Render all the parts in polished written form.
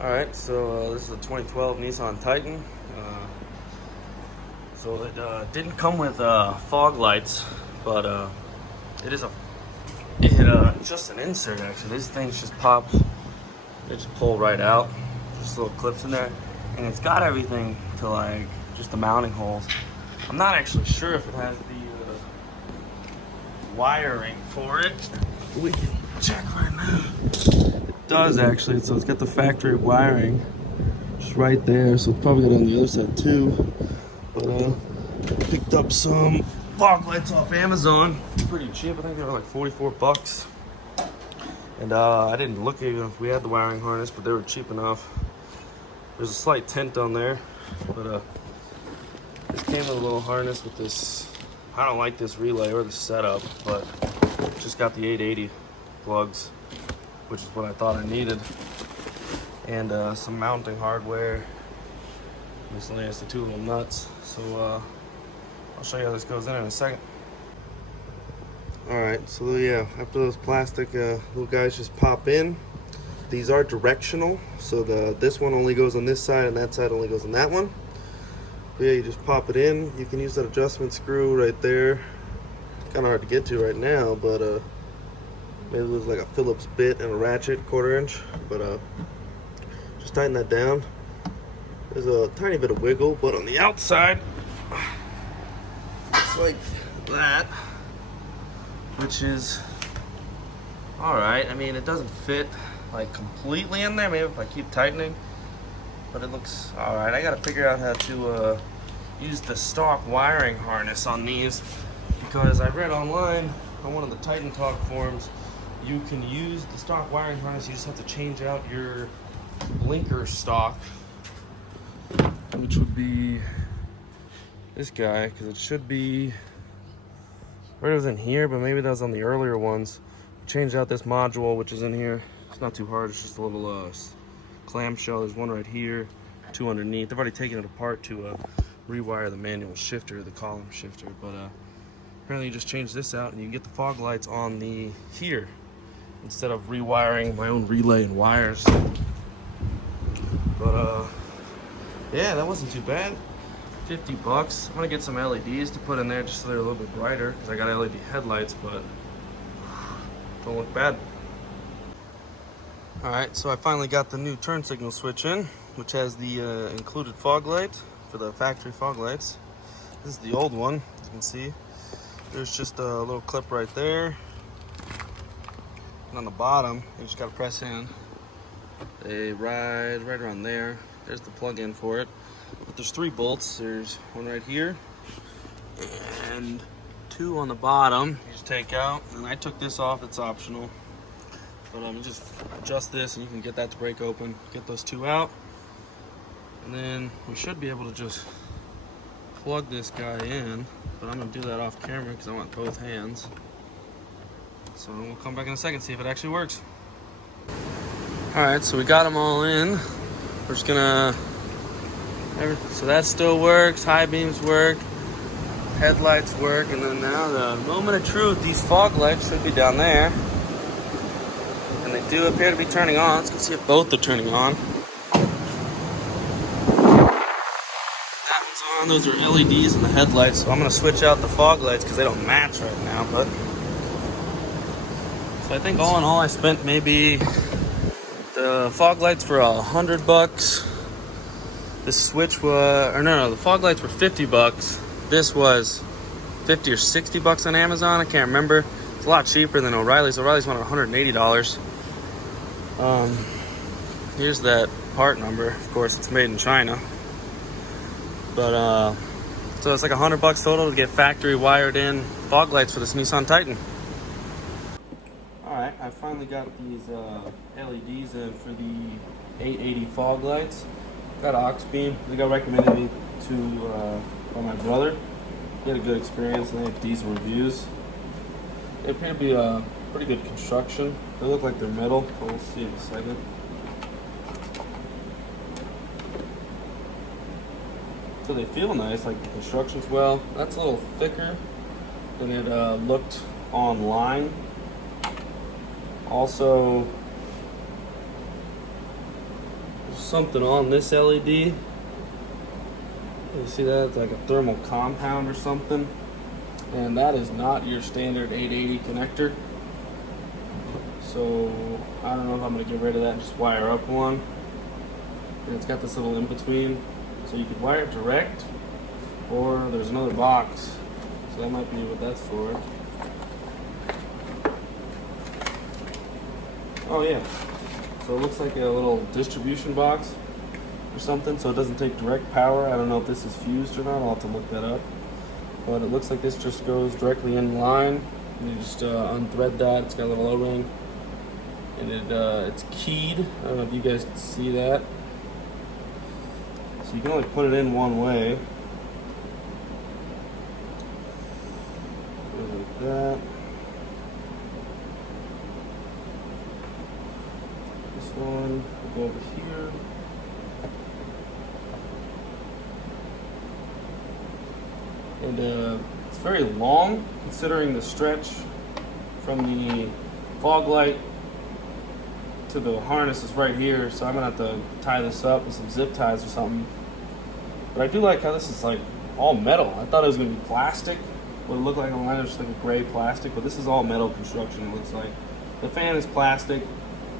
Alright, so this is a 2012 Nissan Titan. So it didn't come with fog lights, but it is just an insert actually. These things just pop, they just pull right out. Just little clips in there, and it's got everything to like just the mounting holes. I'm not actually sure if it has the wiring for it. We can check right now. It does actually, so it's got the factory wiring just right there, so it's probably got it on the other side too. But picked up some fog lights off Amazon, pretty cheap. I think they were like 44 bucks. And I didn't look if we had the wiring harness, but they were cheap enough. There's a slight tint on there, but this came with a little harness with this. I don't like this relay or the setup, but just got the 880 plugs, which is what I thought I needed, and some mounting hardware, miscellaneous, the two little nuts. So I'll show you how this goes in a second. All right, so yeah, after those plastic little guys just pop in, these are directional, so this one only goes on this side and that side only goes on that one. But yeah, you just pop it in. You can use that adjustment screw right there. Kind of hard to get to right now, but maybe it was like a Phillips bit and a ratchet, 1/4 inch. But just tighten that down. There's a tiny bit of wiggle, but on the outside, it's like that, which is all right. I mean, it doesn't fit like completely in there. Maybe if I keep tightening, but it looks all right. I got to figure out how to use the stock wiring harness on these, because I read online on one of the Titan Talk forums, you can use the stock wiring harness. You just have to change out your blinker stock, which would be this guy, because it should be right. It was in here, but maybe that was on the earlier ones. Change out this module, which is in here. It's not too hard. It's just a little clamshell. There's one right here, two underneath. They've already taken it apart to rewire the manual shifter, the column shifter, but apparently you just change this out and you can get the fog lights on the here instead of rewiring my own relay and wires. But yeah, that wasn't too bad. 50 bucks. I'm gonna get some LEDs to put in there just so they're a little bit brighter, because I got LED headlights, but don't look bad. Alright, so I finally got the new turn signal switch in, which has the included fog light for the factory fog lights. This is the old one, as you can see. There's just a little clip right there. And on the bottom, you just gotta press in. They ride right around there. There's the plug-in for it. But there's 3 bolts. There's one right here and 2 on the bottom. You just take out, and I took this off, it's optional. But you just adjust this and you can get that to break open. Get those 2 out, and then we should be able to just plug this guy in. But I'm gonna do that off camera because I want both hands. So we'll come back in a second, see if it actually works. Alright, so we got them all in. We're just gonna, so that still works, high beams work, headlights work, and then now the moment of truth, these fog lights should be down there. And they do appear to be turning on. Let's go see if both are turning on. That one's on. Those are LEDs in the headlights. So I'm going to switch out the fog lights because they don't match right now. But so I think all in all, I spent maybe the fog lights for $100. The switch was, or no, the fog lights were 50 bucks. This was 50 or 60 bucks on Amazon. I can't remember. It's a lot cheaper than O'Reilly's. O'Reilly's wanted $180. Here's that part number. Of course, it's made in China. But so it's like $100 total to get factory wired in fog lights for this Nissan Titan. All right, I finally got these LEDs in for the 880 fog lights. Got an aux beam. They got recommended me to by my brother. He had a good experience and they have decent reviews. They appear to be pretty good construction. They look like they're metal, but we'll see in a second. So they feel nice, like the construction's well. That's a little thicker than it looked online. Also, something on this LED. You see that? It's like a thermal compound or something. And that is not your standard 880 connector. So I don't know if I'm going to get rid of that and just wire up one. And it's got this little in between. So you could wire it direct, or there's another box. So that might be what that's for. Oh yeah. So it looks like a little distribution box or something, so it doesn't take direct power. I don't know if this is fused or not. I'll have to look that up. But it looks like this just goes directly in line. And you just unthread that. It's got a little O-ring. And it's keyed. I don't know if you guys can see that. So you can only put it in one way. Like that. This one will go over here. And it's very long, considering the stretch from the fog light to the harness is right here. So I'm gonna have to tie this up with some zip ties or something. But I do like how this is like all metal. I thought it was gonna be plastic. What it looked like online was just like a gray plastic, but this is all metal construction. It looks like the fan is plastic.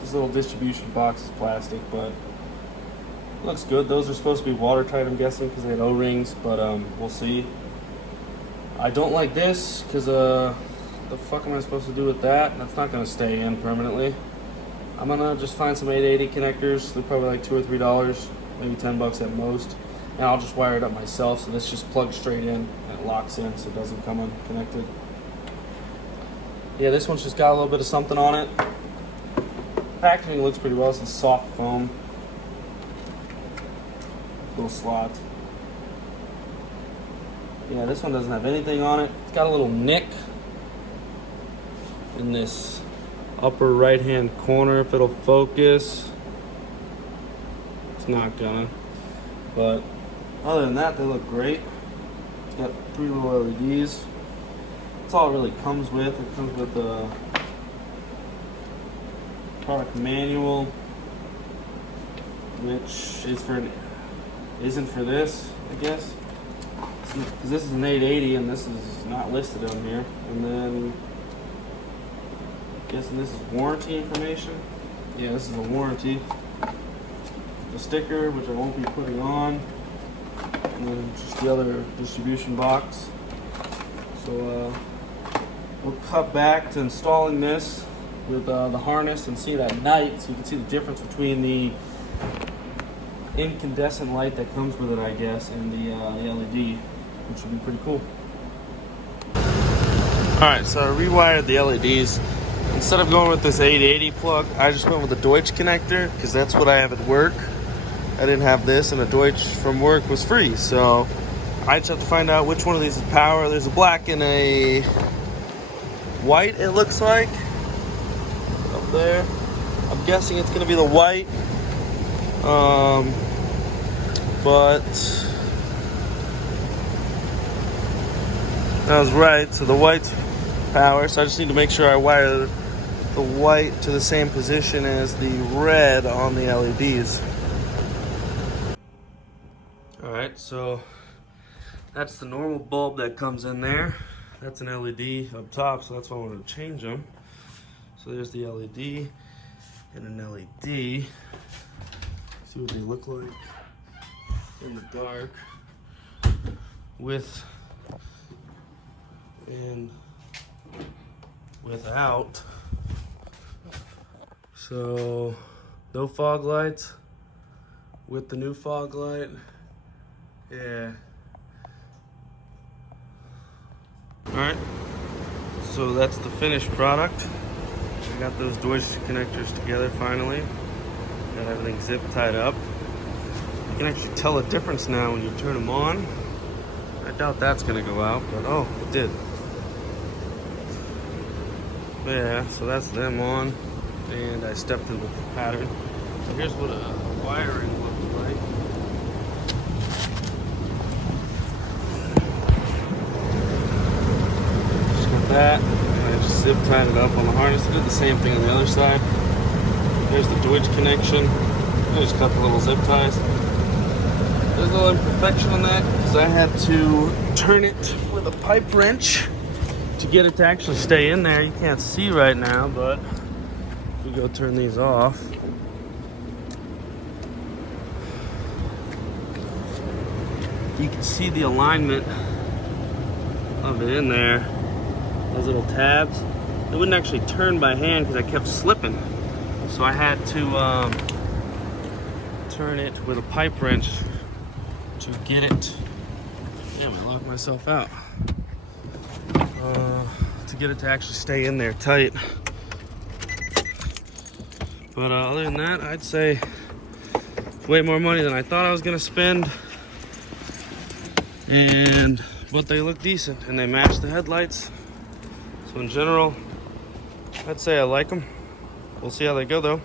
This little distribution box is plastic, but it looks good. Those are supposed to be watertight, I'm guessing, because they had O-rings, but we'll see. I don't like this because the fuck am I supposed to do with that? That's not going to stay in permanently. I'm going to just find some 880 connectors. They're probably like $2 or $3, maybe $10 at most. And I'll just wire it up myself, so this just plugs straight in and it locks in so it doesn't come unconnected. Yeah, this one's just got a little bit of something on it. Packaging looks pretty well. It's a soft foam. Little slot. Yeah, this one doesn't have anything on it. It's got a little nick in this upper right hand corner. If it'll focus, it's not gonna. But other than that, they look great. It's got 3 little LEDs. That's all it really comes with. It comes with the product manual, which is isn't for this, I guess. Because this is an 880 and this is not listed on here. And then I'm guessing this is warranty information. Yeah, this is a warranty. The sticker, which I won't be putting on, and then just the other distribution box. So we'll cut back to installing this with the harness and see it at night, so you can see the difference between the incandescent light that comes with it, I guess, and the LED, which would be pretty cool. Alright, so I rewired the LEDs. Instead of going with this 880 plug, I just went with a Deutsch connector, because that's what I have at work. I didn't have this, and a Deutsch from work was free, so I just have to find out which one of these is power. There's a black and a white, it looks like, up there. I'm guessing it's going to be the white. But I was right, so the white's power, so I just need to make sure I wire the white to the same position as the red on the LEDs. Alright, so that's the normal bulb that comes in there. That's an LED up top, so that's why I wanted to change them. So there's the LED and an LED. See what they look like in the dark with and without. So no fog lights with the new fog light. Yeah. Alright, so that's the finished product. I got those Deutsch connectors together finally. Got everything zip tied up. You can actually tell a difference now when you turn them on. I doubt that's gonna go out, but oh, it did. But yeah, so that's them on, and I stepped in with the pattern. So here's what a wiring looks like. Just got that, and I just zip tied it up on the harness. I did the same thing on the other side. There's the Deutsch connection. I just cut the little zip ties. There's a little imperfection on that because I had to turn it with a pipe wrench to get it to actually stay in there. You can't see right now, but if we go turn these off, you can see the alignment of it in there. Those little tabs. It wouldn't actually turn by hand because I kept slipping. So I had to turn it with a pipe wrench to get it. Damn, I locked myself out. To get it to actually stay in there tight. But other than that, I'd say way more money than I thought I was gonna spend. But they look decent and they match the headlights. So in general, I'd say I like them. We'll see how they go though.